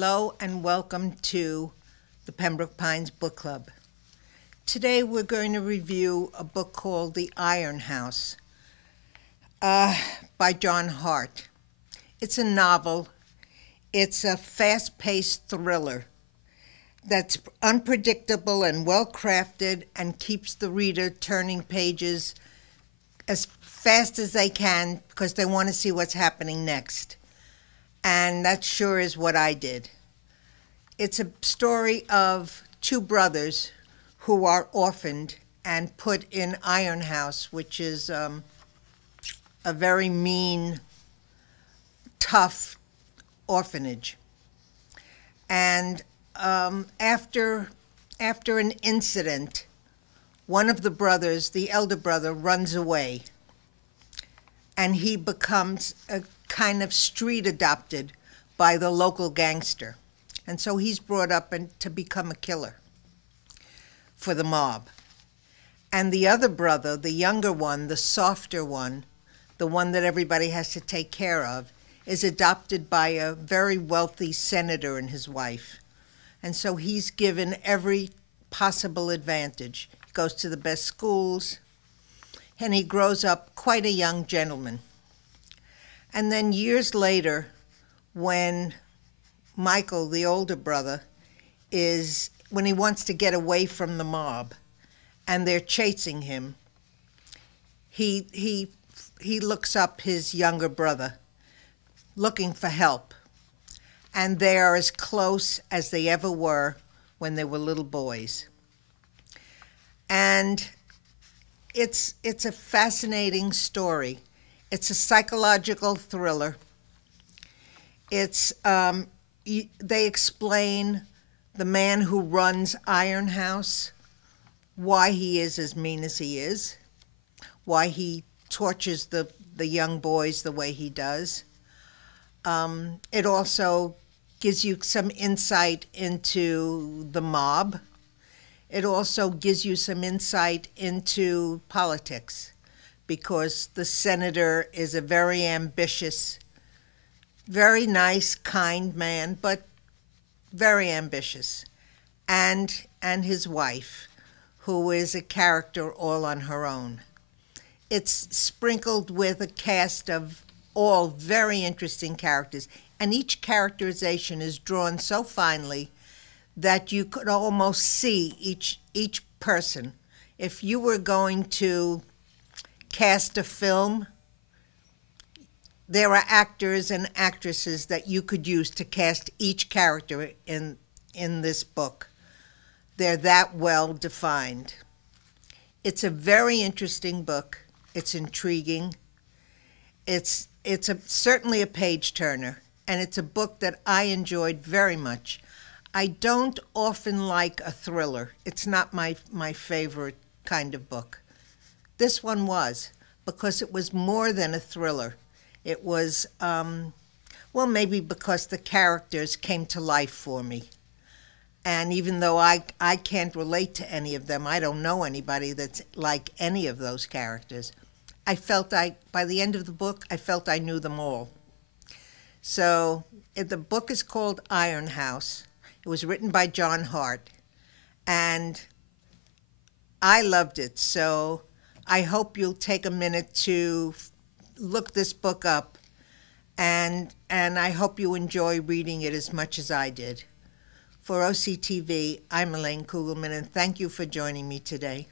Hello and welcome to the Pembroke Pines Book Club. Today we're going to review a book called The Iron House by John Hart. It's a novel. It's a fast-paced thriller that's unpredictable and well-crafted and keeps the reader turning pages as fast as they can because they want to see what's happening next. And that sure is what I did. It's a story of two brothers who are orphaned and put in Iron House, which is a very mean, tough orphanage. And after an incident, one of the brothers, the elder brother, runs away, and he becomes a kind of street adopted by the local gangster. And so he's brought up to become a killer for the mob. And the other brother, the younger one, the softer one, the one that everybody has to take care of, is adopted by a very wealthy senator and his wife. And so he's given every possible advantage. He goes to the best schools, and he grows up quite a young gentleman. And then years later, when Michael, the older brother, when he wants to get away from the mob and they're chasing him, he looks up his younger brother looking for help. And they are as close as they ever were when they were little boys. And it's a fascinating story. It's a psychological thriller. They explain the man who runs Iron House, why he is as mean as he is, why he tortures the young boys the way he does. It also gives you some insight into the mob. It also gives you some insight into politics, because the senator is a very ambitious, very nice, kind man, but very ambitious. And his wife, who is a character all on her own. It's sprinkled with a cast of all very interesting characters, and each characterization is drawn so finely that you could almost see each person. If you were going to cast a film, there are actors and actresses that you could use to cast each character in this book. They're that well defined. It's a very interesting book. It's intriguing. It's certainly a page turner, and it's a book that I enjoyed very much. I don't often like a thriller. It's not my favorite kind of book. This one was, because it was more than a thriller. It was, maybe because the characters came to life for me. And even though I can't relate to any of them, I don't know anybody that's like any of those characters, by the end of the book, I felt I knew them all. So the book is called Iron House. It was written by John Hart, and I loved it. So I hope you'll take a minute to look this book up, and I hope you enjoy reading it as much as I did. For OCTV, I'm Elaine Kugelman, and thank you for joining me today.